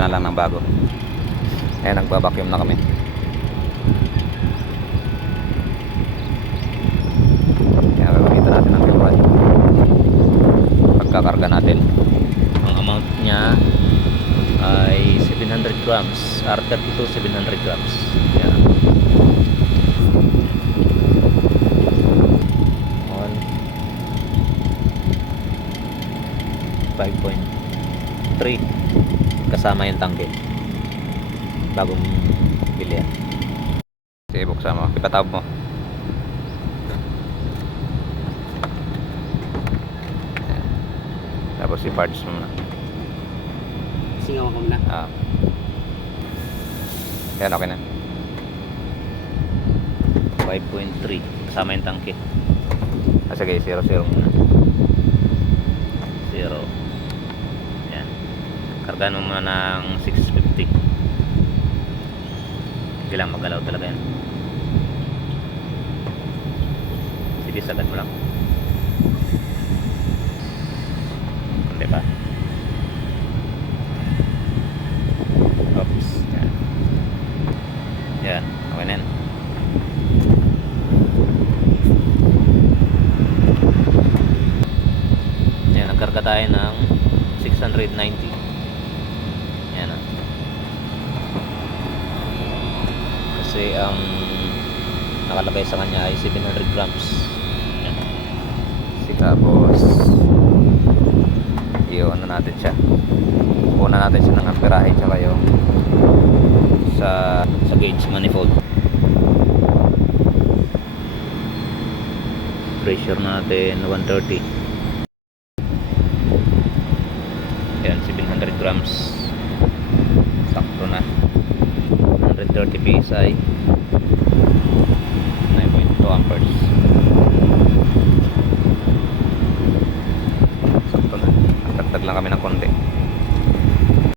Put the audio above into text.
palitan na lang ng bago. Ayan, nagbabacuum na kami. Ayan, gagamitan natin ng fuel rod pagkakarga natin. Ang amount niya ay 700 grams, R32 700 grams. Ayan. 5.3 kasama yung tangke bagong bili yan. Sige, buksan mo, ipatab mo. Ayan. Tapos i-parts mo na. Singaw ko muna. Ayan, okay na. 5.3 kasama yung tangke. Sige, 0 muna. 0. Ayan, kargaan mo muna ng 650. Hindi lang magalaw talaga yan. Sige, sagad mo lang. Hindi pa. Oops. Ayan. Ayan, okay na yan. Ayan, nagkarga tayo ng 690. Ayan. Kasi ang nakalagay sa kanya ay 700 grams. Ayan. Tapos ano natin siya, una natin siya ng amperahe tsaka yung sa gauge manifold. Pressure natin 130. Ayan, 700 grams. Sakto na. 130 PSI. 9.2 amperes. Sakto na. Nagdagdag lang kami ng konti.